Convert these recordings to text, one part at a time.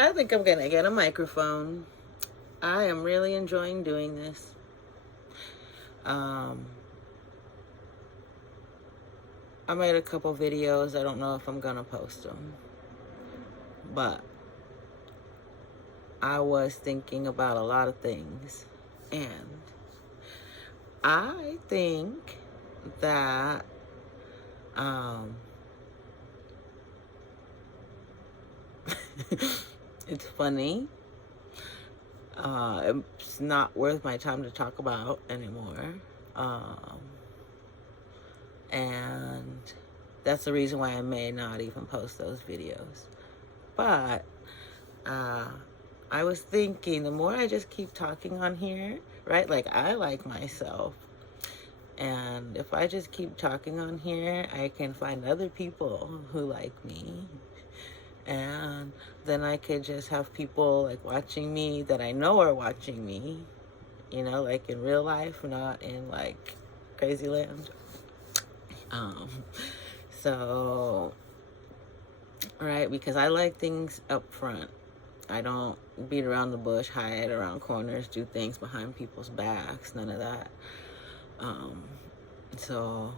I think I'm gonna get a microphone. I am really enjoying doing this. I made a couple videos. I don't know if I'm gonna post them, but I was thinking about a lot of things, and I think that it's funny. It's not worth my time to talk about anymore. And that's the reason why I may not even post those videos. But I was thinking, the more I just keep talking on here, right? Like, I like myself. And if I just keep talking on here, I can find other people who like me. And then I could just have people like watching me that I know are watching me, you know, like in real life, not in like crazy land. So, right, because I like things up front. I don't beat around the bush, hide around corners, do things behind people's backs, none of that. So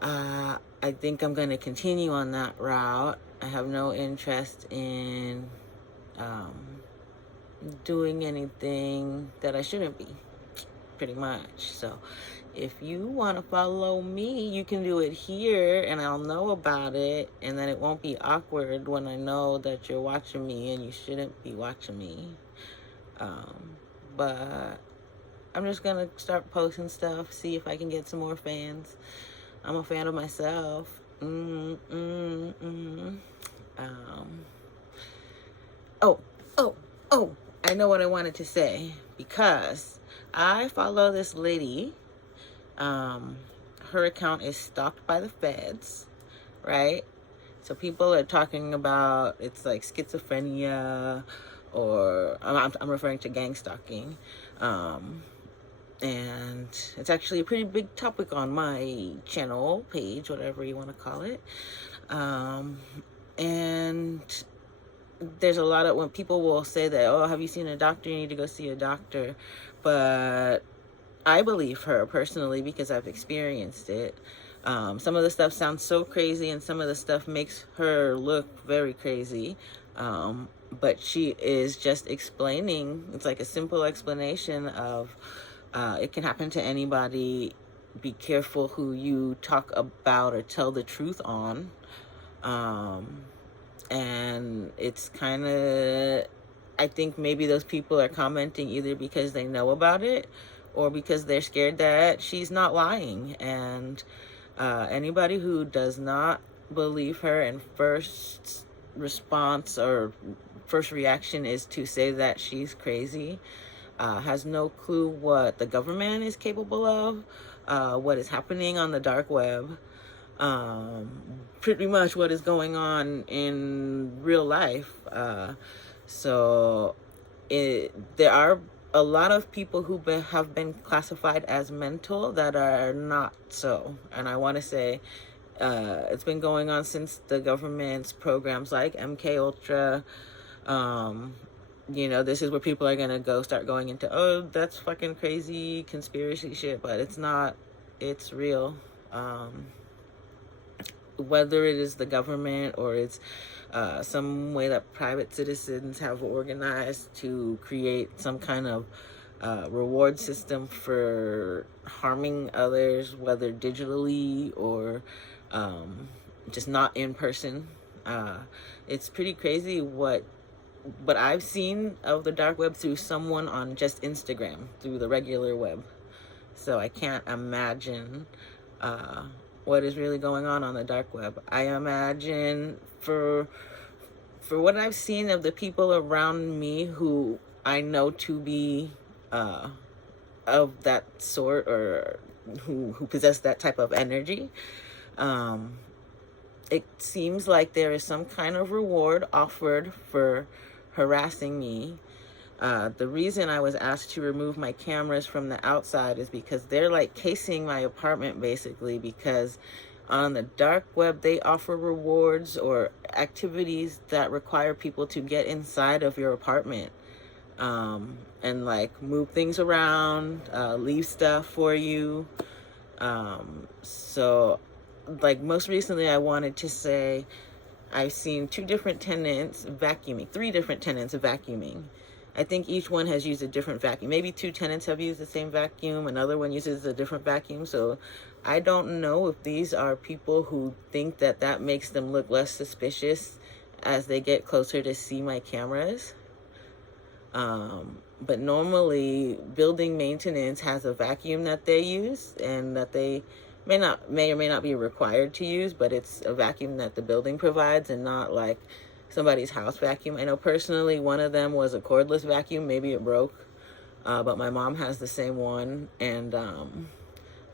I think I'm going to continue on that route. I have no interest in doing anything that I shouldn't be, pretty much. So if you want to follow me, you can do it here, and I'll know about it, and then it won't be awkward when I know that you're watching me and you shouldn't be watching me. But I'm just gonna start posting stuff, see if I can get some more fans. I'm a fan of myself. Oh, I know what I wanted to say, because I follow this lady. Her account is stalked by the feds, right? So people are talking about it's like schizophrenia, or I'm referring to gang stalking. And it's actually a pretty big topic on my channel page, whatever you want to call it. And there's a lot of, when people will say that, oh, have you seen a doctor? You need to go see a doctor. But I believe her personally because I've experienced it. Some of the stuff sounds so crazy, and some of the stuff makes her look very crazy. But she is just explaining, it's like a simple explanation of it can happen to anybody. Be careful who you talk about or tell the truth on. And it's kind of, I think maybe those people are commenting either because they know about it or because they're scared that she's not lying. And anybody who does not believe her and first response or first reaction is to say that she's crazy, has no clue what the government is capable of, what is happening on the dark web, pretty much what is going on in real life. So there are a lot of people who have been classified as mental that are not so. And I want to say it's been going on since the government's programs like MK Ultra. You know, this is where people are going to start going into, oh, that's fucking crazy conspiracy shit, but it's not, it's real. Whether it is the government or it's some way that private citizens have organized to create some kind of reward system for harming others, whether digitally or just not in person. It's pretty crazy what I've seen of the dark web through someone on just Instagram, through the regular web. So I can't imagine what is really going on the dark web. I imagine for what I've seen of the people around me who I know to be of that sort, or who possess that type of energy, it seems like there is some kind of reward offered for harassing me. The reason I was asked to remove my cameras from the outside is because they're like casing my apartment basically, because on the dark web, they offer rewards or activities that require people to get inside of your apartment, and like move things around, leave stuff for you. So like most recently, I wanted to say I've seen three different tenants vacuuming. I think each one has used a different vacuum. Maybe two tenants have used the same vacuum. Another one uses a different vacuum. So I don't know if these are people who think that that makes them look less suspicious as they get closer to see my cameras. But normally building maintenance has a vacuum that they use and that they may or may not be required to use, but it's a vacuum that the building provides and not like somebody's house vacuum. I know personally one of them was a cordless vacuum. Maybe it broke, but my mom has the same one, and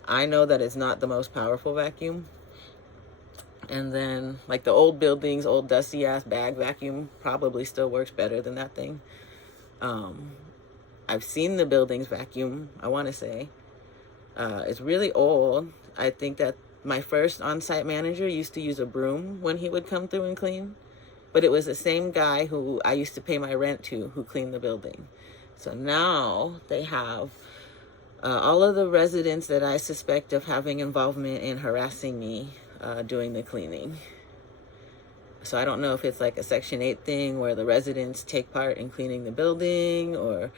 I know that it's not the most powerful vacuum. And then like the old buildings, old dusty ass bag vacuum probably still works better than that thing. I've seen the buildings vacuum, I want to say. It's really old. I think that my first on-site manager used to use a broom when he would come through and clean. But it was the same guy who I used to pay my rent to who cleaned the building. So now they have all of the residents that I suspect of having involvement in harassing me doing the cleaning. So I don't know if it's like a Section 8 thing where the residents take part in cleaning the building or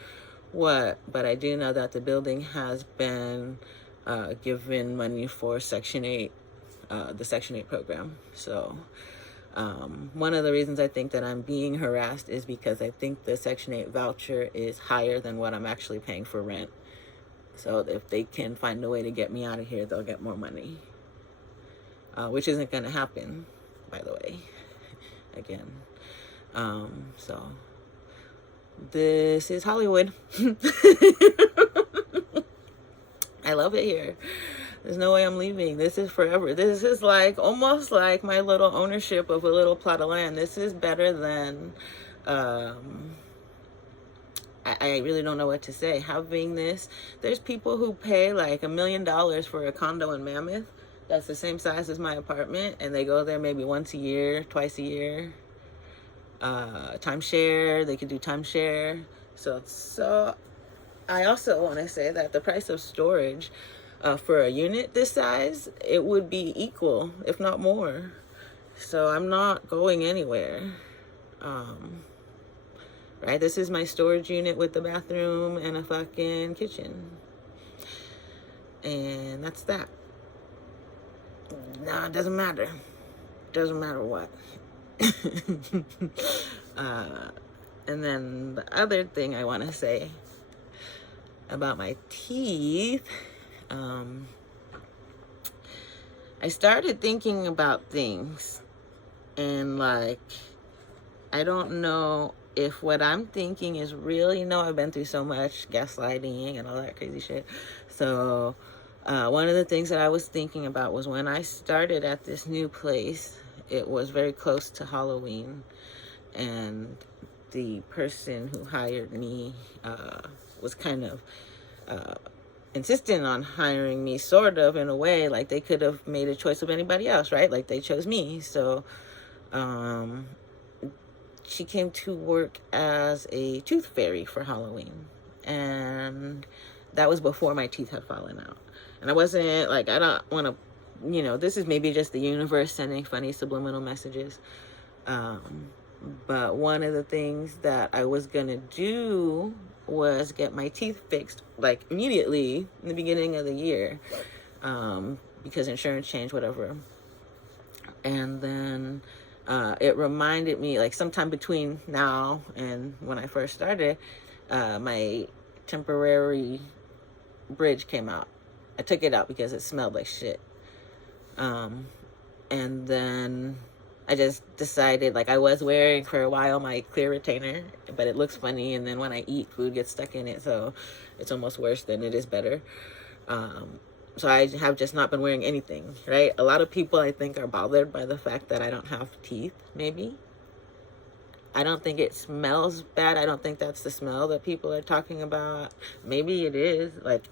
what, but I do know that the building has been given money for Section 8, the Section 8 program. So one of the reasons I think that I'm being harassed is because I think the Section 8 voucher is higher than what I'm actually paying for rent. So if they can find a way to get me out of here, they'll get more money, which isn't going to happen, by the way, again. So this is Hollywood. I love it here. There's no way I'm leaving. This is forever. This is like almost like my little ownership of a little plot of land. This is better than I really don't know what to say. Having this, there's people who pay like $1 million for a condo in Mammoth that's the same size as my apartment, and they go there maybe once a year, twice a year. Timeshare, they could do timeshare. So I also want to say that the price of storage for a unit this size, it would be equal, if not more. So I'm not going anywhere. Right? This is my storage unit with the bathroom and a fucking kitchen. And that's that. No, it doesn't matter. Doesn't matter what. And then the other thing I want to say about my teeth, I started thinking about things, and like, I don't know if what I'm thinking is real. You know, I've been through so much gaslighting and all that crazy shit. So one of the things that I was thinking about was when I started at this new place, it was very close to Halloween, and the person who hired me was kind of insistent on hiring me, sort of, in a way. Like, they could have made a choice of anybody else, right? Like, they chose me. So she came to work as a tooth fairy for Halloween, and that was before my teeth had fallen out. And I wasn't like, I don't want to, you know, this is maybe just the universe sending funny subliminal messages. But one of the things that I was gonna do was get my teeth fixed like immediately in the beginning of the year, because insurance changed, whatever. And then it reminded me, like, sometime between now and when I first started, my temporary bridge came out. I took it out because it smelled like shit. And then I just decided, like, I was wearing for a while my clear retainer, but it looks funny, and then when I eat, food gets stuck in it, so it's almost worse than it is better. So I have just not been wearing anything, right? A lot of people, I think, are bothered by the fact that I don't have teeth, maybe. I don't think it smells bad. I don't think that's the smell that people are talking about. Maybe it is. Like,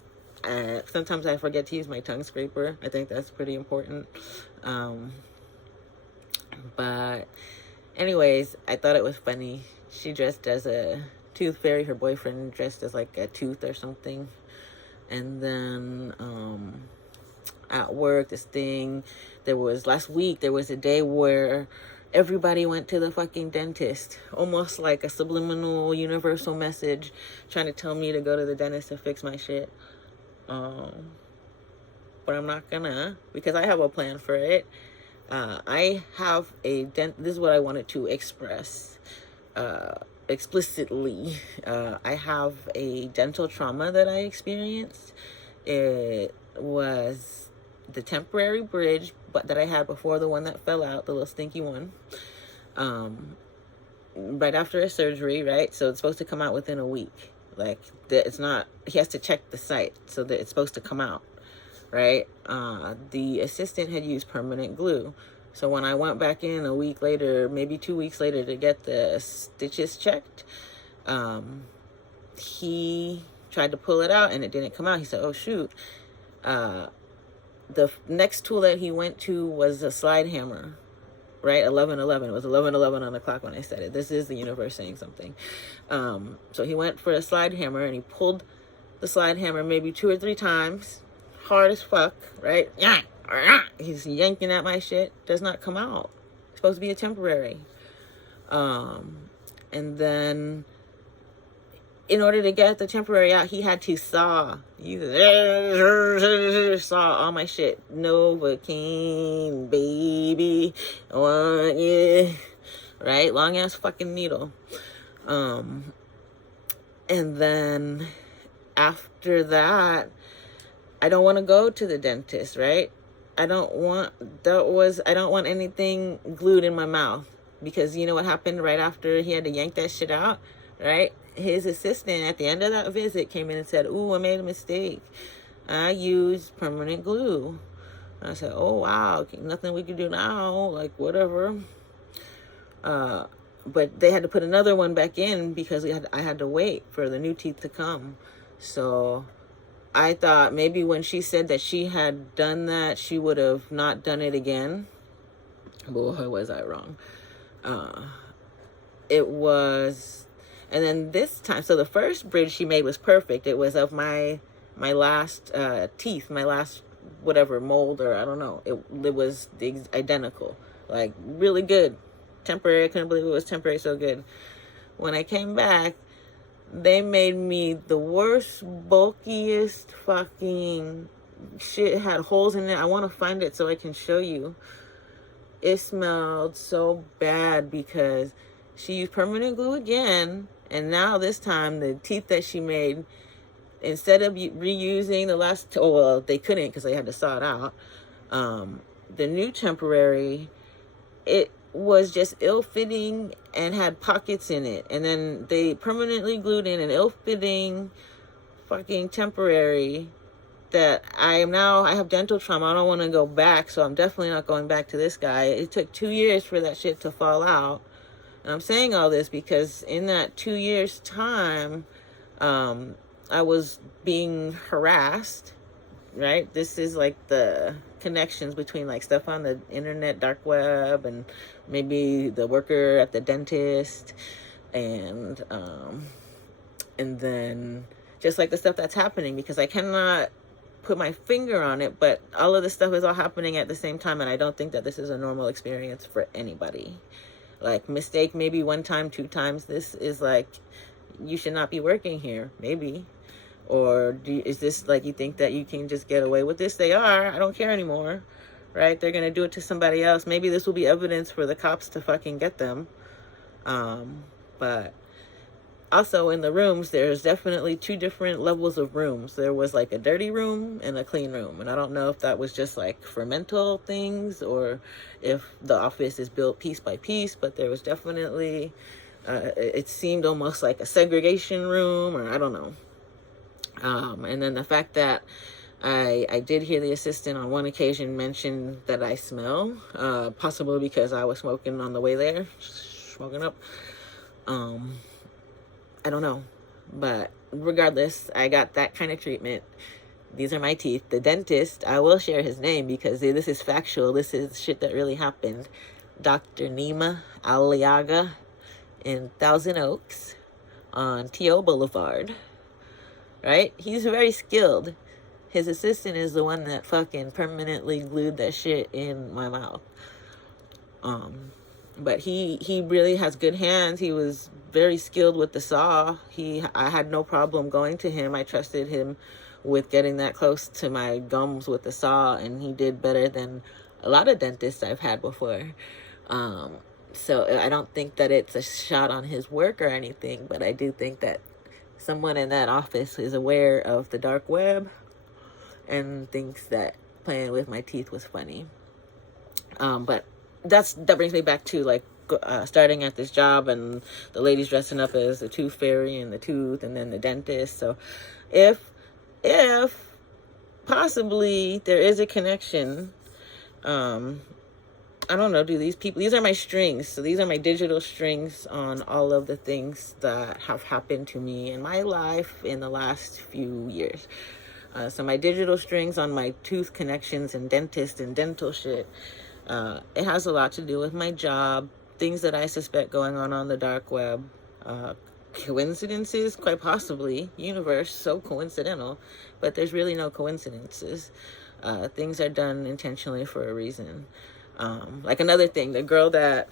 Sometimes I forget to use my tongue scraper. I think that's pretty important. But anyways, I thought it was funny. She dressed as a tooth fairy. Her boyfriend dressed as like a tooth or something. And then at work, last week, there was a day where everybody went to the fucking dentist. Almost like a subliminal universal message trying to tell me to go to the dentist to fix my shit. But I'm not gonna, because I have a plan for it. I have this is what I wanted to express explicitly. I have a dental trauma that I experienced. It was the temporary bridge but that I had before the one that fell out, the little stinky one. Right after a surgery, right? So it's supposed to come out within a week. Like, it's not, he has to check the site so that it's supposed to come out, right? The assistant had used permanent glue. So when I went back in a week later, maybe 2 weeks later, to get the stitches checked, he tried to pull it out and it didn't come out. He said, oh shoot. The next tool that he went to was a slide hammer, right? 11:11. It was 11:11 on the clock when I said it. This is the universe saying something. So he went for a slide hammer and he pulled the slide hammer maybe 2 or 3 times, hard as fuck, right? He's yanking at my shit. Does not come out. It's supposed to be a temporary. And then in order to get the temporary out, he had to saw all my shit. Novocaine, baby. I want you. Right? Long ass fucking needle. And then after that, I don't want to go to the dentist, right? I don't want anything glued in my mouth, because you know what happened right after he had to yank that shit out, right? His assistant at the end of that visit came in and said, ooh, I made a mistake. I used permanent glue. I said, oh, wow, nothing we can do now, like, whatever. But they had to put another one back in because I had to wait for the new teeth to come. So I thought maybe when she said that she had done that, she would have not done it again. Boy, was I wrong. And then this time, so the first bridge she made was perfect. It was of my last teeth, my last whatever mold, or I don't know. It was identical, like really good. Temporary. I couldn't believe it was temporary, so good. When I came back, they made me the worst, bulkiest fucking shit. It had holes in it. I want to find it so I can show you. It smelled so bad because she used permanent glue again. And now this time, the teeth that she made, instead of reusing the last, well, they couldn't because they had to saw it out. The new temporary, it was just ill-fitting and had pockets in it. And then they permanently glued in an ill-fitting fucking temporary that I have dental trauma. I don't want to go back, so I'm definitely not going back to this guy. It took 2 years for that shit to fall out. And I'm saying all this because in that 2 years time, I was being harassed, right? This is like the connections between like stuff on the internet, dark web, and maybe the worker at the dentist, and then just like the stuff that's happening, because I cannot put my finger on it, but all of this stuff is all happening at the same time, and I don't think that this is a normal experience for anybody. Like, mistake maybe 1 time, 2 times. This is like, you should not be working here, maybe. Or is this like you think that you can just get away with this? They are. I don't care anymore, right? They're going to do it to somebody else. Maybe this will be evidence for the cops to fucking get them. But also in the rooms, there's definitely 2 different levels of rooms. There was like a dirty room and a clean room. And I don't know if that was just like for mental things or if the office is built piece by piece, but there was definitely, it seemed almost like a segregation room, or I don't know. And then the fact that I did hear the assistant on one occasion mention that I smell, possibly because I was smoking on the way there, smoking up. I don't know, but regardless, I got that kind of treatment. these are my teeth. The dentist, I will share his name because this is factual. This is shit that really happened. Dr. Nima Aliaga in Thousand Oaks on T.O. Boulevard, right? He's very skilled. His assistant is the one that fucking permanently glued that shit in my mouth. But he really has good hands. He was very skilled with the saw. I had no problem going to him. I trusted him with getting that close to my gums with the saw, and he did better than a lot of dentists I've had before. So I don't think that it's a shot on his work or anything, but I do think that someone in that office is aware of the dark web and thinks that playing with my teeth was funny. But that brings me back to like starting at this job, and the ladies dressing up as the tooth fairy and the tooth, and then the dentist. So if possibly there is a connection, I don't know, these are my strings. So these are my digital strings on all of the things that have happened to me in my life in the last few years. So my digital strings on my tooth connections and dentist and dental shit, it has a lot to do with my job, things that I suspect going on the dark web, coincidences, quite possibly, universe, so coincidental, but there's really no coincidences. Things are done intentionally for a reason. Like another thing, the girl that,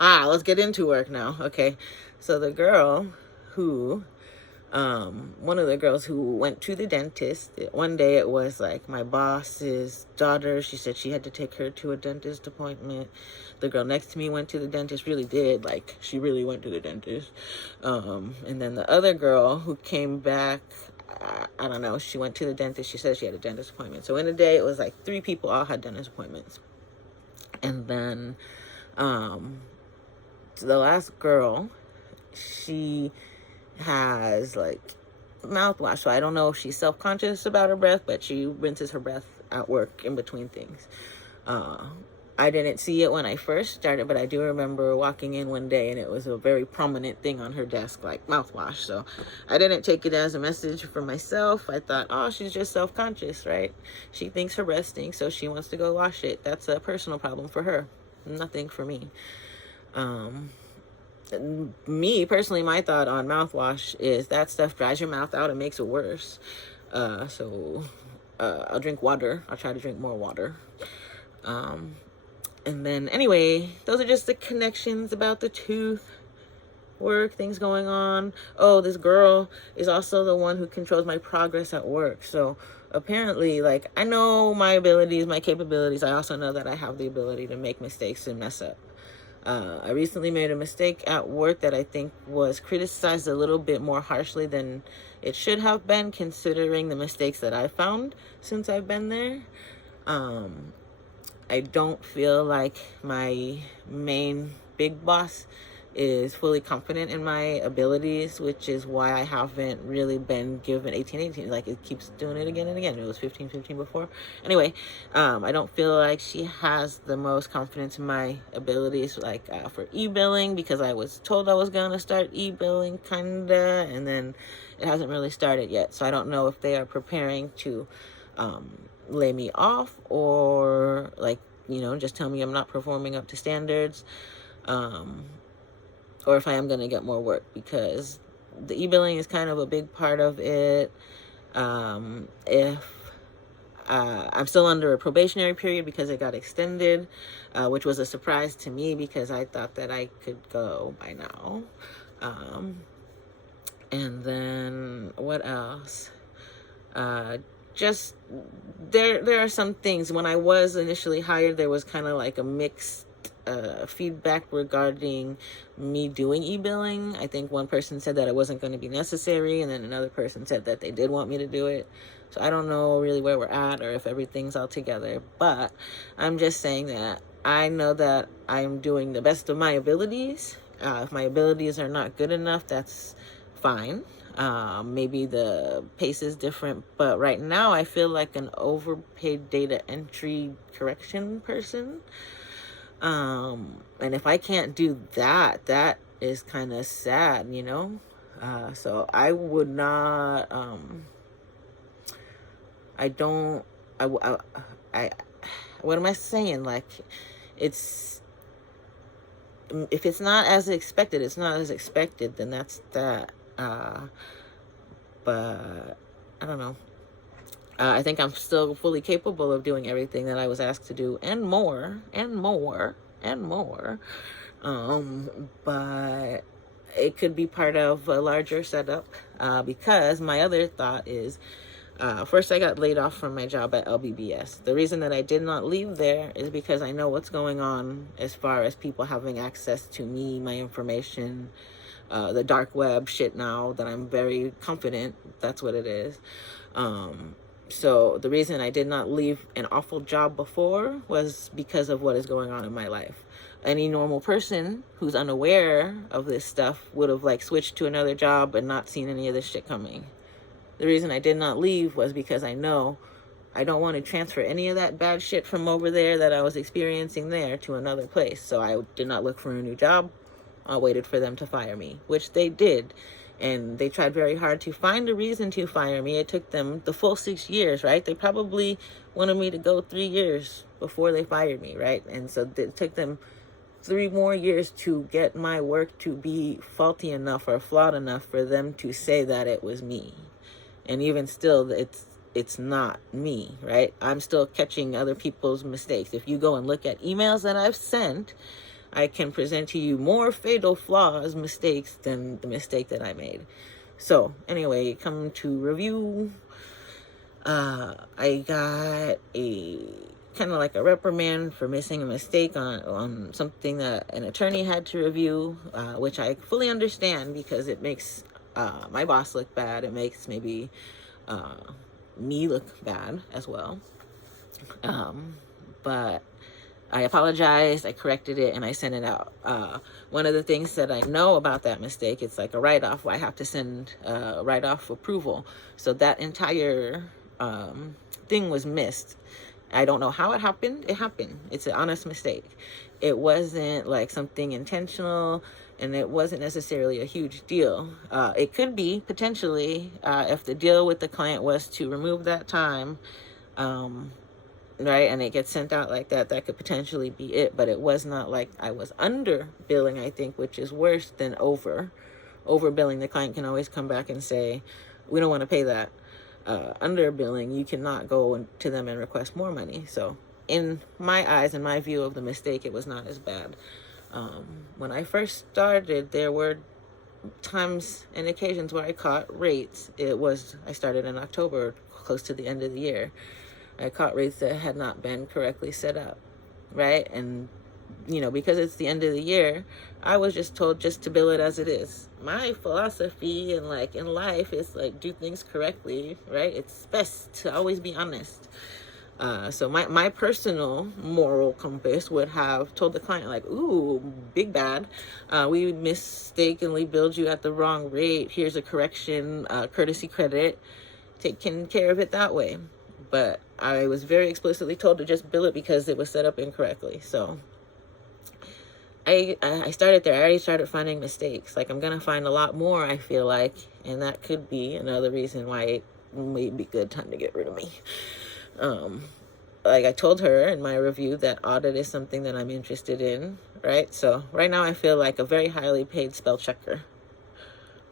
let's get into work now. Okay. So the girl who, one of the girls who went to the dentist, one day it was like my boss's daughter. She said she had to take her to a dentist appointment. The girl next to me went to the dentist, really did. Like, she really went to the dentist. And then the other girl who came back, I don't know, she went to the dentist. She said she had a dentist appointment. So in a day, it was like 3 people all had dentist appointments. And then the last girl, she has like mouthwash. So I don't know if she's self-conscious about her breath, but she rinses her breath at work in between things. I didn't see it when I first started, but I do remember walking in one day and it was a very prominent thing on her desk, like mouthwash. So I didn't take it as a message for myself. I thought, oh, she's just self-conscious, right? She thinks her breath stinks, so she wants to go wash it. That's a personal problem for her, nothing for me. Me personally, my thought on mouthwash is that stuff dries your mouth out and makes it worse. So I'll drink water. I'll try to drink more water. And then anyway, those are just the connections about the tooth work, things going on. Oh, this girl is also the one who controls my progress at work. So apparently, like, I know my abilities, my capabilities. I also know that I have the ability to make mistakes and mess up. I recently made a mistake at work that I think was criticized a little bit more harshly than it should have been, considering the mistakes that I found since I've been there. I don't feel like my main big boss is fully confident in my abilities, which is why I haven't really been given 18-18. Like, it keeps doing it again and again. It was 15-15 before. Anyway, I don't feel like she has the most confidence in my abilities, like for e-billing, because I was told I was going to start e-billing, kinda, and then it hasn't really started yet. So I don't know if they are preparing to lay me off, or like, just tell me I'm not performing up to standards, or if I am going to get more work, because the e-billing is kind of a big part of it. If I'm still under a probationary period because it got extended, which was a surprise to me because I thought that I could go by now. And then what else? Just there are some things. When I was initially hired, there was kind of like a mixed feedback regarding me doing e-billing. I think one person said that it wasn't going to be necessary, and then another person said that they did want me to do it. So I don't know really where we're at or if everything's all together, but I'm just saying that I know that I'm doing the best of my abilities. If my abilities are not good enough, that's fine. Maybe the pace is different, but right now I feel like an overpaid data entry correction person. And if I can't do that, that is kind of sad, So I would not, I don't, I what am I saying? Like, it's, if it's not as expected, it's not as expected, then that's that. But I don't know. I think I'm still fully capable of doing everything that I was asked to do, and more, and more, and more. But it could be part of a larger setup, because my other thought is, first I got laid off from my job at LBBS. The reason that I did not leave there is because I know what's going on as far as people having access to me, my information, the dark web shit now that I'm very confident that's what it is. So the reason I did not leave an awful job before was because of what is going on in my life. Any normal person who's unaware of this stuff would have like switched to another job and not seen any of this shit coming. The reason I did not leave was because I know I don't want to transfer any of that bad shit from over there that I was experiencing there to another place. So I did not look for a new job. I waited for them to fire me, which they did. And they tried very hard to find a reason to fire me. It took them the full 6 years, right? They probably wanted me to go 3 years before they fired me, right? And so it took them 3 more years to get my work to be faulty enough or flawed enough for them to say that it was me. And even still, it's not me, right? I'm still catching other people's mistakes. If you go and look at emails that I've sent, I can present to you more fatal flaws, mistakes, than the mistake that I made. So, anyway, come to review. I got a kind of like a reprimand for missing a mistake on something that an attorney had to review, which I fully understand because it makes my boss look bad. It makes maybe me look bad as well. But I apologized, I corrected it, and I sent it out. One of the things that I know about that mistake, it's like a write-off. I have to send write-off approval. So that entire thing was missed. I don't know how it happened. It happened. It's an honest mistake. It wasn't like something intentional, and it wasn't necessarily a huge deal. It could be, potentially, if the deal with the client was to remove that time, right, and it gets sent out like that, that could potentially be it. But it was not like I was under billing, I think, which is worse than over billing. The client can always come back and say, we don't want to pay that. Under billing, you cannot go to them and request more money. So in my eyes and my view of the mistake, it was not as bad. When I first started, there were times and occasions where I caught rates. I started in October, close to the end of the year. I caught rates that had not been correctly set up, right? And, because it's the end of the year, I was just told just to bill it as it is. My philosophy and like in life is like do things correctly, right? It's best to always be honest. So my personal moral compass would have told the client like, ooh, big bad. We mistakenly billed you at the wrong rate. Here's a correction, courtesy credit. Taking care of it that way. But I was very explicitly told to just bill it because it was set up incorrectly. So I started there. I already started finding mistakes. Like I'm going to find a lot more, I feel like. And that could be another reason why it may be good time to get rid of me. Like I told her in my review that audit is something that I'm interested in, right? So right now I feel like a very highly paid spell checker.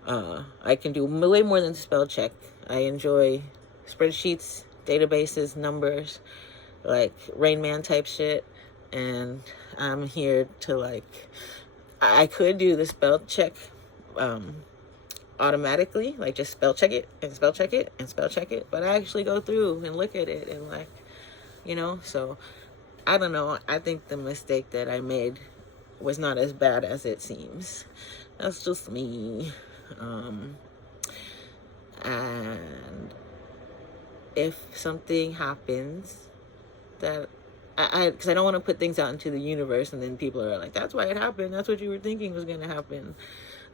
I can do way more than spell check. I enjoy spreadsheets, databases, numbers, like Rain Man type shit. And I'm here to I could do the spell check automatically, like just spell check it and spell check it and spell check it. But I actually go through and look at it and so I don't know. I think the mistake that I made was not as bad as it seems. That's just me. And if something happens that because I don't want to put things out into the universe and then people are like, that's why it happened. That's what you were thinking was going to happen.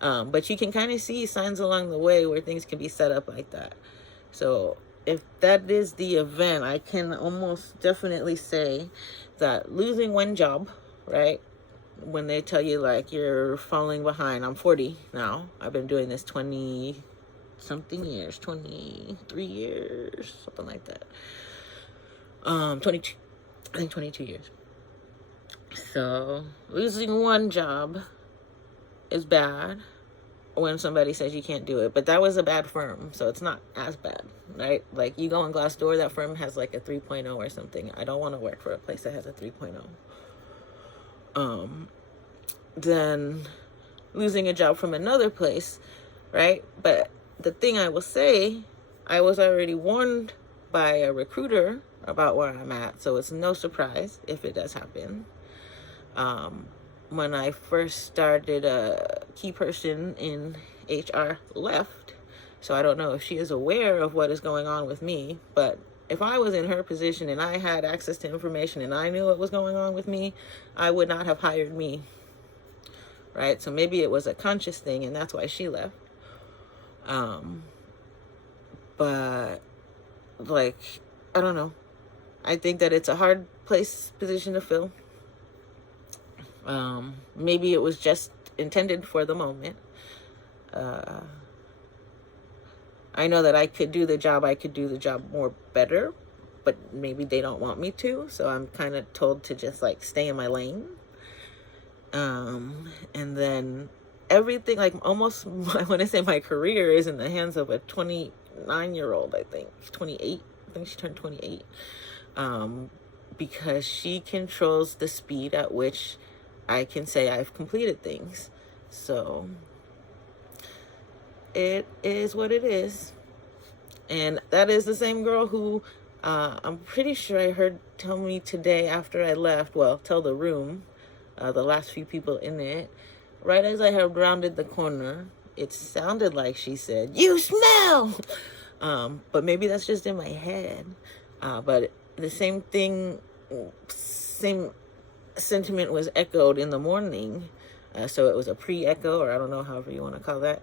But you can kind of see signs along the way where things can be set up like that. So if that is the event, I can almost definitely say that losing one job, right? When they tell you like you're falling behind, I'm 40 now. I've been doing this 20 something years, 23 years, something like that. 22, I think 22 years. So losing one job is bad when somebody says you can't do it, but that was a bad firm, so it's not as bad, right? Like, you go on Glassdoor, that firm has like a 3.0 or something. I don't want to work for a place that has a 3.0. Then losing a job from another place, right? But the thing I will say, I was already warned by a recruiter about where I'm at, so it's no surprise if it does happen. When I first started, a key person in HR left, so I don't know if she is aware of what is going on with me, but if I was in her position and I had access to information and I knew what was going on with me, I would not have hired me, right? So maybe it was a conscious thing and that's why she left. But like, I don't know. I think that it's a hard position to fill. Maybe it was just intended for the moment. I know that I could do the job more better, but maybe they don't want me to, so I'm kind of told to just like stay in my lane. And then everything, like almost, I want to say my career is in the hands of a 29-year-old, I think, 28. I think she turned 28. Because she controls the speed at which I can say I've completed things. So it is what it is. And that is the same girl who I'm pretty sure I heard tell me today after I left, well, tell the room, the last few people in it, right as I had rounded the corner, it sounded like she said, "You smell!" But maybe that's just in my head. But the same thing, same sentiment was echoed in the morning. So it was a pre-echo, or I don't know, however you want to call that,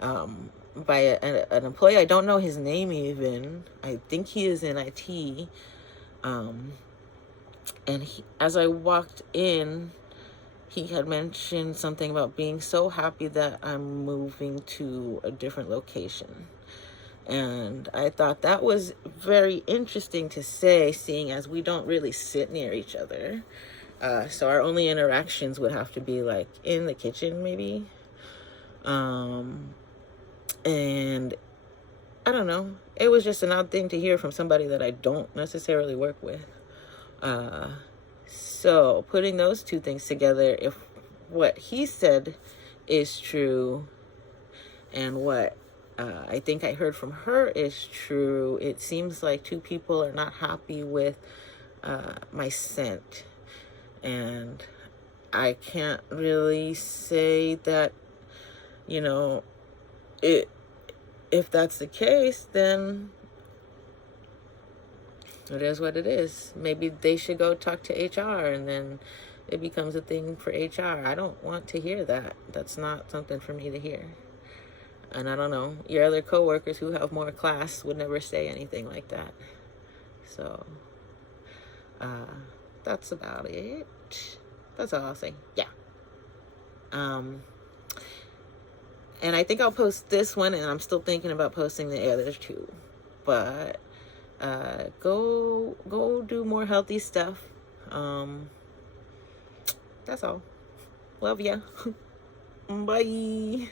by an employee. I don't know his name even. I think he is in IT. And as I walked in, he had mentioned something about being so happy that I'm moving to a different location. And I thought that was very interesting to say, seeing as we don't really sit near each other. So our only interactions would have to be like in the kitchen, maybe. And I don't know. It was just an odd thing to hear from somebody that I don't necessarily work with. So putting those two things together, if what he said is true and what I think I heard from her is true, it seems like two people are not happy with my scent. And I can't really say that, if that's the case, then it is what it is. Maybe they should go talk to HR and then it becomes a thing for HR. I don't want to hear that. That's not something for me to hear. And I don't know, your other coworkers who have more class would never say anything like that. So, that's about it. That's all I'll say. Yeah. And I think I'll post this one, and I'm still thinking about posting the other two. But go do more healthy stuff. That's all. Love ya. Bye.